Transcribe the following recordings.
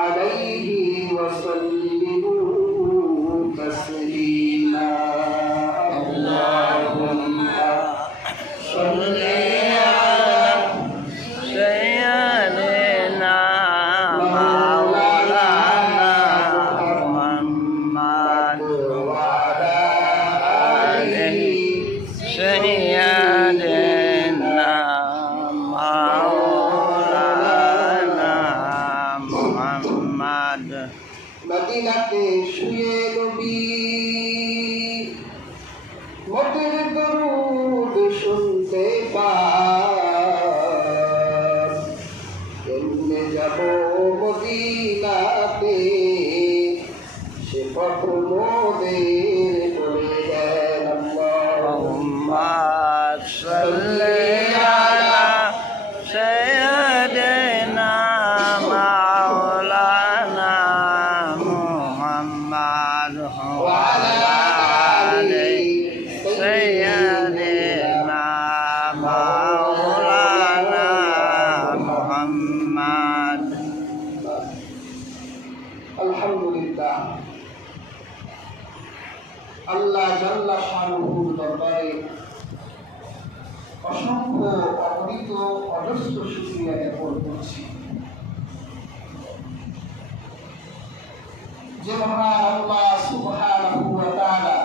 عليه وسلموا تسليما اللهم صل মদিনাতে শুয়ে নবী মোদের দরুদ শুনতে পান কেমনে যাব মদিনাতে সে পথ মোদের করে দেন আল্লাহুম্মা সাল্লি আলা সাইয়্যিদিনা মাওলানা মুহাম্মদ ওয়া আলা আলি সাইয়্যিদিনা মাওলানা মুহাম্মদ। আলহামদুলিল্লাহ, আল্লাহ জাল্লা শানুহুর দরবারে অসংখ্য অগণিত অজস্র শুকরিয়া জ্ঞাপন করছি যে মহান আল্লাহ সুবহানাহু ওয়া তাআলা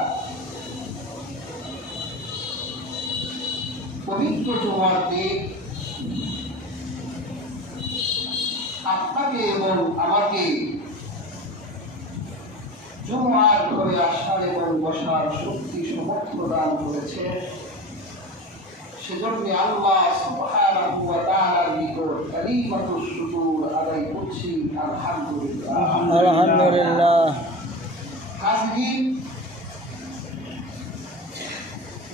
পবিত্র জুমার দিন আপনাকে এবং আমাকে জুমার ঘরে আসার এবং বসার শক্তি সামর্থ্য দান করেছে। সেজন্য আল্লাহ সুবহানাহু ওয়া তাআলার নিকট কালিমাতুশ শুকর আদায় করছি আলহামদুলিল্লাহ। আলহামদুলিল্লাহ। হাজিরিন,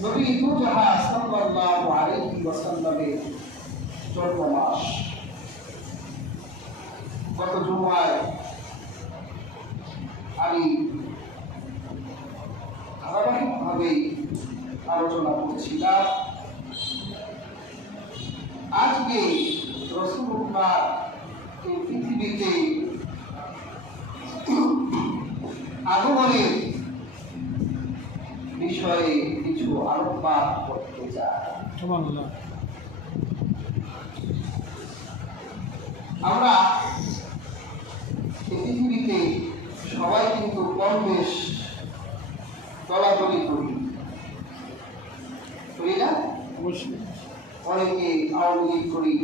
নবী দুজাহান সাল্লাল্লাহু আলাইহি ওয়াসাল্লামের জন্ম মাস গত জুমায় আমি ধারাবাহিকভাবে আলোচনা করেছিলাম। আজকে রাসূলুল্লাহ এই পৃথিবীতে আগমনের বিষয়ে কিছু আলোকপাত করতে চাই। আমরা পৃথিবীতে সবাই কিন্তু কম বেশ চলাচলি করি না? অনেকে আওয়ামী লীগ করি,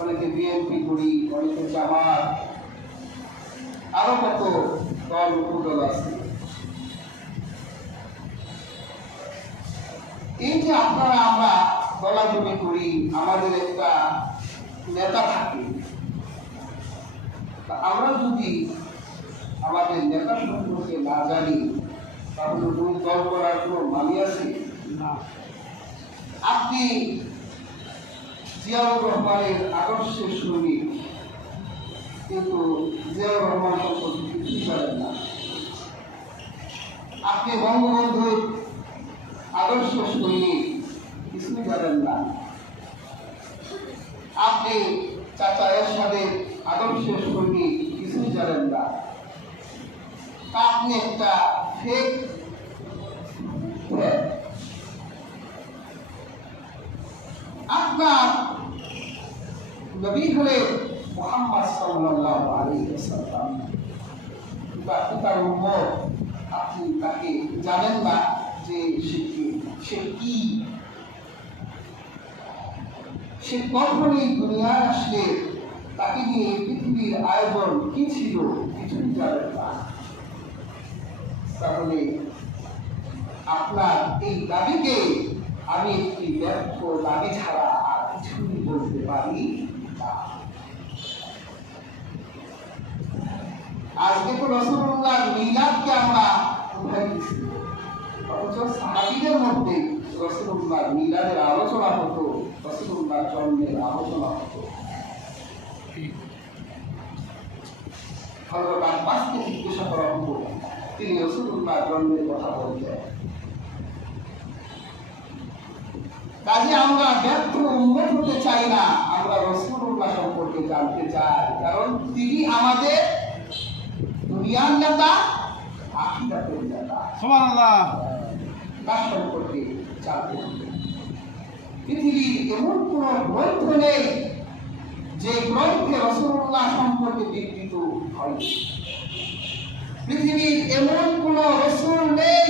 অনেকে বিএনপি করি, অনেকে জামাত, আরো কত দল উপদল আছে। এই যে আপনারা আমরা দলাদলি করি, আমাদের একটা নেতা থাকে, আমরা যদি আমাদের নেতা সম্পর্কে না জানি তাহলে দুই দল করার কোনো মানে আছে না। আপনি জিয়াউর রহমানের আদর্শের সৈনিক, কিন্তু জিয়াউর রহমান সম্পর্কে কিছুই জানেন না। আপনি বঙ্গবন্ধুর আদর্শ সৈনিক, কিছুই জানেন না। আপনি চাচা এরশাদের আদর্শের সৈনিক, কিছুই জানেন না। আপনি একটা ফেক আপনার নবী হলেন মুহাম্মদ সাল্লাল্লাহু আলাইহি ওয়াসাল্লাম, তার উম্মত। আপনি তাকে জানেন না যে সে কি, সে কখনই দুনিয়ায় আসলে তাকে নিয়ে পৃথিবীর আয়োজন কি ছিল কিছুই জানেন না। তাহলে আপনার এই দাবিকে আমি একটি ব্যর্থ দাবি ছাড়া আর কিছুই বলতে পারি না। আজকে তো রাসূলুল্লাহর মিলাদকে আমরা উঠাই দিচ্ছি, অথচ সাহাবীদের মধ্যে রাসূলুল্লাহর মিলাদের আলোচনা হতো, রাসূলুল্লাহর জন্মের আলোচনা হতো। হযরত আব্বাসকে জিজ্ঞাসা করা হতো, তিনি রাসূলুল্লাহর জন্মের কথা বলতেন। কাজে আমরা ব্যর্থ উন্মত হতে চাই না, আমরা রাসূলুল্লাহ সম্পর্কে জানতে চাই, কারণ তিনি আমাদের দুনিয়ার নেতা, আখিরাতের নেতা। সুবহানাল্লাহ। তার সম্পর্কে জানতে হবে। পৃথিবীর এমন কোন গ্রন্থ নেই যে গ্রন্থে রাসূলুল্লাহ সম্পর্কে বিবৃত হয়নি। পৃথিবীর এমন কোন রাসূল নেই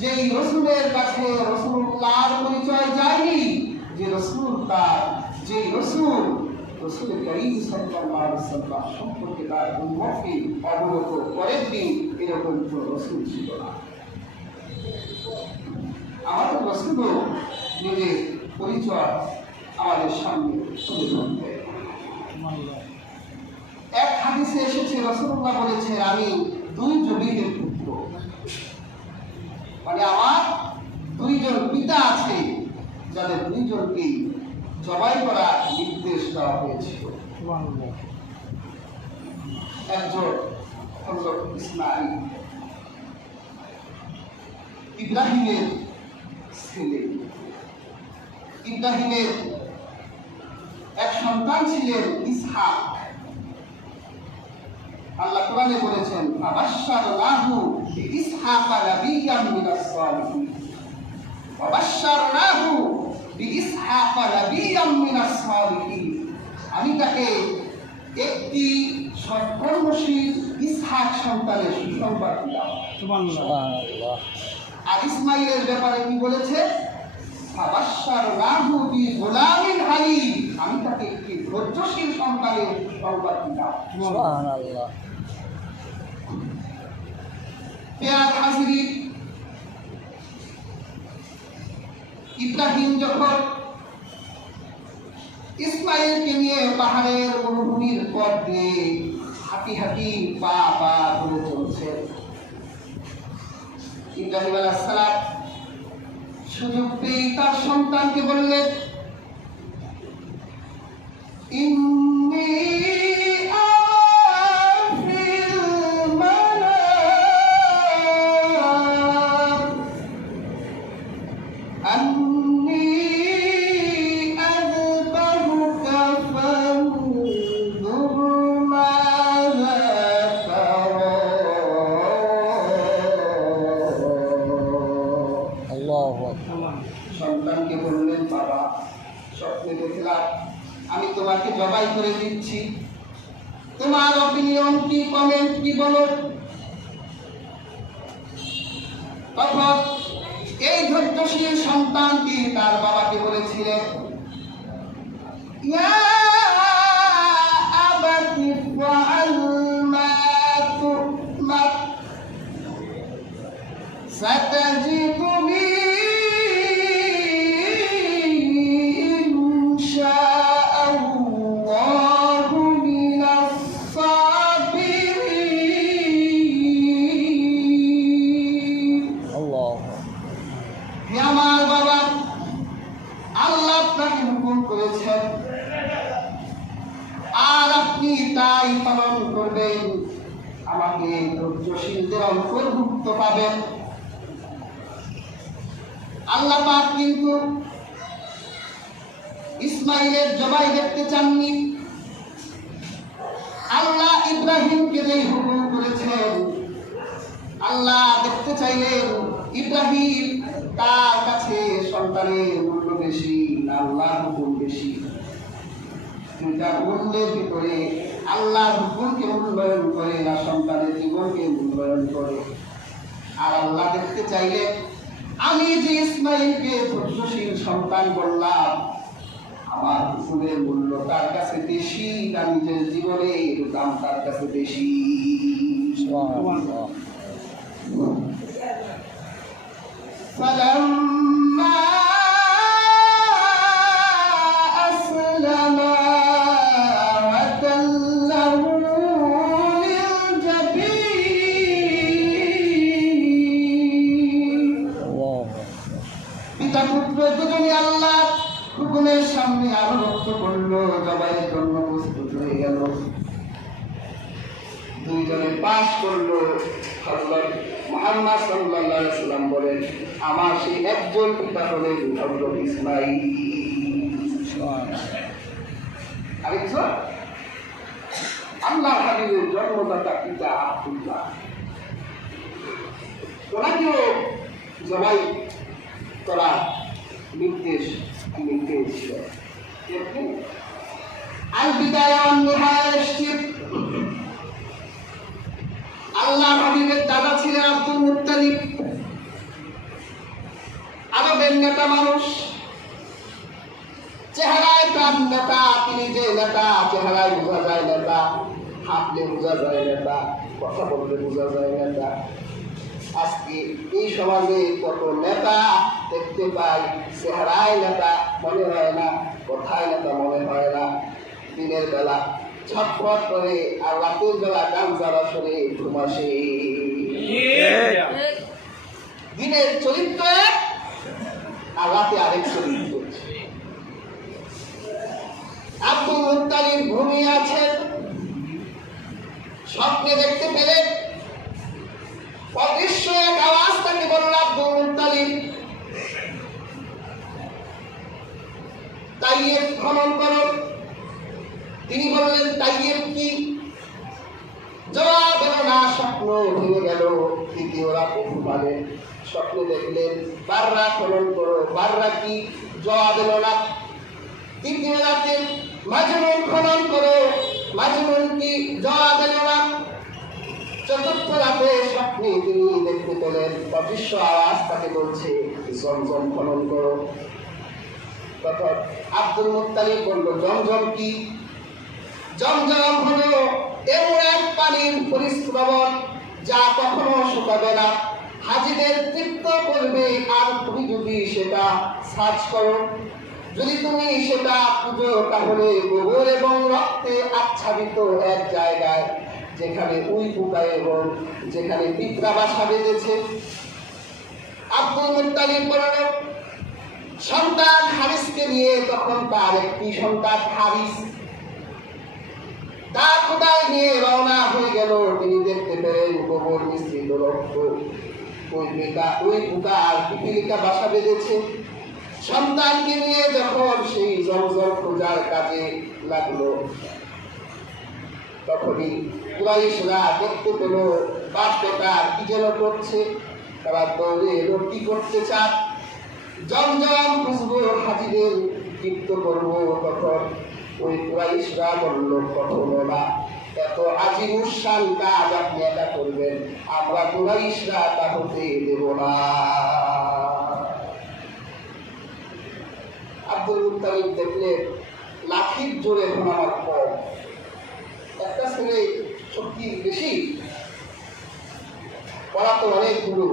যে রাসূলের কাছে রাসূলুল্লাহর পরিচয় যায়নি, যে রাসূল রাসূল করিম সাল্লাল্লাহু আলাইহি ওয়াসাল্লাম সম্পর্কে তার উম্মতকে অবগত করেননি, এরকম কোন রাসূল ছিল না। আমাদের রাসূলও নিজের পরিচয় আমাদের সামনে তুলে ধরবে। এক হাদিসে এসেছে রাসূলুল্লাহ বলেছেন, আমি দুই জবিনের পুত্র, মানে আমার দুইজন পিতা আছে যাদের দুইজনকে জবাই করার নির্দেশ দেওয়া হয়েছিল। একজন হলো ইসমাঈল, ইব্রাহিমের ছেলে। ইব্রাহিমের এক সন্তান ছিলেন ইসহাক। আল্লাহ কোরআনে বলেছেন, ফাবাশশারনাহু বিইসহাকা নাবিয়্যাম মিনাস সালিহিন। ফাবাশশারনাহু বিইসহাকা নাবিয়্যাম মিনাস সালিহিন। আমি তাকে একটি সৎকর্মশীল ইসহাক সন্তানের সুসংবাদ দিলাম। সুবহানাল্লাহ। আর ইসমাইলের ব্যাপারে কি বলেছে? ফাবাশশারনাহু বিগুলামিন হালিম। আমি তাকে একটি ধৈর্যশীল সন্তানের সুসংবাদ দিলাম। সুবহানাল্লাহ। পেয়ার হাজিরিন, ইব্রাহিম যখন ইসমাইলকে নিয়ে পাহাড়ের মরুভূমির পথ দিয়ে হাঁটি হাঁটি পা করে চলছে, ইব্রাহিম আলাইহিস সালাম সুযোগ পেয়ে তার সন্তানকে বললেন, ইন্নী সন্তানকে বললেন, বাবা স্বপ্নে দেখলাম আমি তোমাকে জবাই করে দিচ্ছি, তোমার অপিনিয়ন কি, কমেন্ট কি বলো? তখন এই ধৈর্যশীল সন্তানটি তার বাবাকে বলেছিলেন, ইয়া আবাতি ফাআল মা তু'মার সাতাজিদুনি আর আপনি তাই পালন করবেন, আমাকে ধৈর্যশীলদের অন্তর্ভুক্ত পাবেন। আল্লাহ পাক কিন্তু ইসমাইলের জবাই দেখতে চাননি। আল্লাহ ইব্রাহিমকে যেই হুকুম করেছেন, আল্লাহ দেখতে চাইলেন ইব্রাহিম তার কাছে সন্তানের মূল্য বেশি না আল্লাহর হুকুম বেশি। দুইটা মূল্যের ভিতরে আল্লাহর হুকুমকে মূল্যায়ন করে না সন্তানের জীবনকে মূল্যায়ন করে। আর আল্লাহ দেখতে চাইলে আমি যে ইসমাইলকে ধৈর্যশীল সন্তান বললাম, আমার হুকুমের মূল্য তার কাছে বেশি না নিজের জীবনের দাম তার কাছে বেশি। সুবহানাল্লাহ। فلما أسلما وتله للجبين পিতা পুত্র দুজনে আল্লাহ হুকুমের সামনে আনুগত্য করলো, জবাইয়ের জন্য প্রস্তুত হয়ে গেল। দুইজনের পাস করলো। হযরত মুহাম্মদ সাল্লাল্লাহু আলাইহি ওয়াসাল্লাম বলেন, আমার সেই একজন পিতা হলেন হযরত ইসমাঈল। আরেকজন আল্লাহ হাবিবের জন্মদাতা পিতা আব্দুল্লাহ, ওনাকেও জবাই করার নির্দেশ তিনি পেয়েছিলেন। আল বিদায়া ওয়ান নিহায়া এসেছে। আল্লাহ হাবিবের দাদা ছিলেন আব্দুল মুত্তালিব, আরবের নেতা মানুষ, চেহারায় তার নেতা, তিনি যে নেতা, চেহারায় বোঝা যায় নেতা, হাঁটলে বোঝা যায় নেতা, কথা বললে বোঝা যায় নেতা। আজকে এই সমাজে কত নেতা দেখতে পাই, চেহারায় নেতা মনে হয় না, কথায় নেতা মনে হয় না। দিনের বেলা ছটফট করে আর রাতের বেলা গাঞ্জার আসরে ঘুমাসে। দিনের চরিত্র এক আর রাতে আরেক চরিত্র। আব্দুল মুত্তালিব ঘুমিয়ে আছেন, স্বপ্নে দেখতে পেলেন অদৃশ্য এক আওয়াজ তাকে বলল, আব্দুল মুত্তালিব তাইয়েব খনন করো। তিনি বললেন, তাইয়েব কি? জবাব এলো না, স্বপ্ন ভেঙে গেল। দ্বিতীয় রাত ঘুমালেন, স্বপ্নে দেখলেন বাররা খনন করো। বাররা কি? জবাব এলো না। তৃতীয় রাতে মাজনুন খনন করো। মাজনুন কি? জবাব এলো না। চতুর্থ রাতে স্বপ্নে তিনি দেখতে পেলেন অদৃশ্য আওয়াজ তাকে বলছে, জমজম খনন করো। তখন আব্দুল মুত্তালিব বলল, জমজম কি? জমজম হলো এমন এক পানির পরিস্রবণ যা কখনো শুকাবে না, হাজিদের তৃপ্ত করবে। আর তুমি যদি সেটা সার্চ করো, যদি তুমি সেটা পুজো, তাহলে গোবর এবং রক্তে আচ্ছাদিত এক জায়গায়, যেখানে উই পোকা এবং যেখানে পিঁপড়া বাসা বেঁধেছে। আব্দুল মুত্তালিব বলল, সন্তান হারিসকে নিয়ে, তখন তার একটি সন্তান হারিস তার কোথায় নিয়ে রওনা হয়ে গেল। তিনি দেখতে পেলেন গোবর মিশ্রিত রক্ত, ওই পোকা আর পিপিলিকা বাসা বেঁধেছে। সন্তানকে নিয়ে যখন সেই জমজম খোঁজার কাজে লাগলো, তখনই কুরাইশরা দেখতে পেল বাচ্চাটা কি যেন করছে। তারা দৌড়ে এলো, কি করতে চান? জমজম খুঁজবো, হাজিদের তৃপ্ত করবো। তখন ওই কুরাইশরা বলল, কখনো না, এত আজিমুসান কাজ আপনি একা করবেন, আমরা কুরাইশরা তা হতে দেব না। আব্দুল মুত্তালিব দেখলেন লাঠির জোরে আমার কম, একটা ছেলে শক্তি বেশি, পড়া তো অনেকগুলো,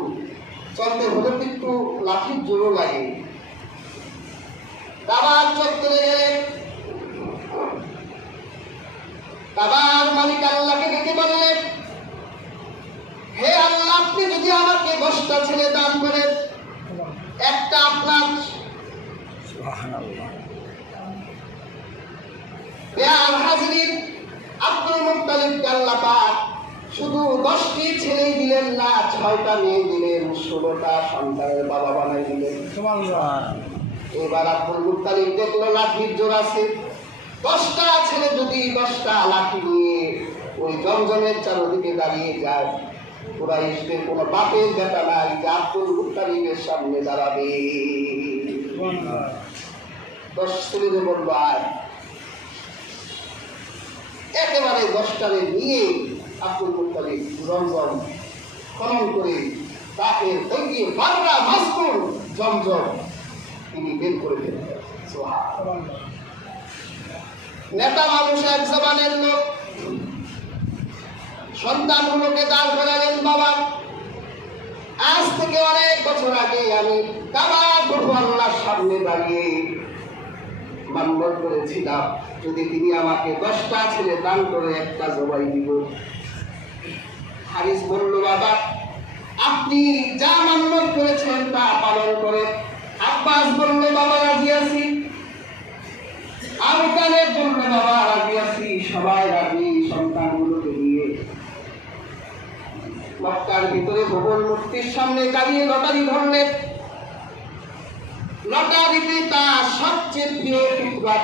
চলতে হলে একটু লাঠির জোরও লাগে। দাবার চত্বরে গেলেন, দাবার মালিক আল্লাহকে ডেকে বললেন, হে আল্লাহ, আপনি যদি আমাকে 10টা ছেলে দান করেন, একটা আপনার। আব্দুল মুত্তালিবকে আল্লাহ পাক শুধু 10টি ছেলেই দিলেন না, 6টা মেয়ে দিলেন, 16টা সন্তানের বাবা বানাই দিলেন। এবার আব্দুল মুত্তালিব দেখলো লাঠির জোর আছে, 10টা ছেলে যদি 10টা লাঠি নিয়ে ওই জমজমের চারদিকে দাঁড়িয়ে যায়, কুরাইশদের কোনো বাপের বেটা নাই যে আব্দুল মুত্তালিবের সামনে দাঁড়াবে। 10 ছেলেদের বলল, আয়। একেবারে 10টারে নিয়ে আব্দুল মুত্তালিব জমজম খনন করে তাকে তৈরি বাররা মাসকুর জমজম তিনি বের করে ফেললেন। নেতা মানুষ, এক জবানের লোক, সন্তানগুলোকে দান করালেন, বাবা আজ থেকে অনেক বছর আগে আমি আল্লাহর সামনে দাঁড়িয়ে মান্যত করেছিলাম, যদি তিনি আমাকে 10টা ছেলে দান করে একটা জবাই দিব। হারিস বলল, বাবা আপনি যা মান্যত করেছেন তা পালন করে। আব্বাস বলল, বাবা রাজি আছি। আবু তালেব বলল, বাবা রাজি আছি। সবাই রাজি, সন্তানগুলোকে নিয়ে মক্কার ভিতরে ভুবন মূর্তির সামনে দাঁড়িয়ে লটারি ধরলেন। লটারিতে তার সবচেয়ে প্রিয় টুকরা